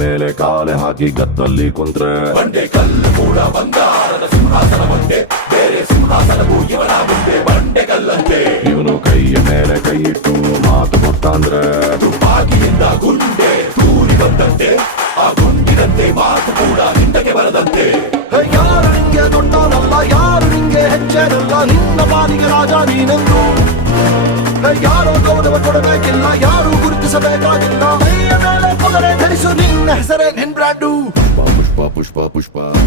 ಮೇಲೆ ಕಾಲೆ ಹಾಕಿ ಗತ್ತಲ್ಲಿ ಕುಂತ್ರೆ ಬಂಡೆ ಕಲ್ಲು ಕೂಡ ಬಂಗಾರದ ಸಿಂಹಾಸನ ಬಂಡೆ, ಬೇರೆ ಸಿಂಹಾಸನವು ಇವನ ಮುಂದೆ ಬಂಡೆ ಕಲ್ಲಂತೆ. ಇವನು ಕೈಯ ಮೇಲೆ ಕೈ ಇಟ್ಟು ಮಾತು ಕೊಟ್ಟಂದ್ರೆ ತುಪಾಕಿಯಿಂದ ಗುಂಡೆ ತೂರಿ ಬಂದಂತೆ, ಆ ಗುಂಡಿನಂತೆ ಮಾತು ಕೂಡ ಹಿಂದಕ್ಕೆ ಬರದಂತೆ. ಯಾರು ನಿಂಗೆ ದೊಡ್ಡವನಲ್ಲ, ಯಾರು ನಿಂಗೆ ಹೆಚ್ಚೇನಲ್ಲ, ನಿನ್ನ ಪಾಲಿಗೆ ರಾಜ ನೀನೆಂದು. ಯಾರೋ ಗೌರವ ಕೊಡಬೇಕಿಲ್ಲ, ಯಾರು ಗುರುತಿಸಬೇಕಾಗಿಲ್ಲ. ಮೈಯ ಮೇಲೆ ಪೊಗರೆ ಧರಿಸು, ನಿನ್ನ ಹೆಸರೇ ನಿನ್ ಬ್ರ್ಯಾಂಡು. ಪುಷ್ಪ ಪುಷ್ಪ ಪುಷ್ಪ ಪುಷ್ಪ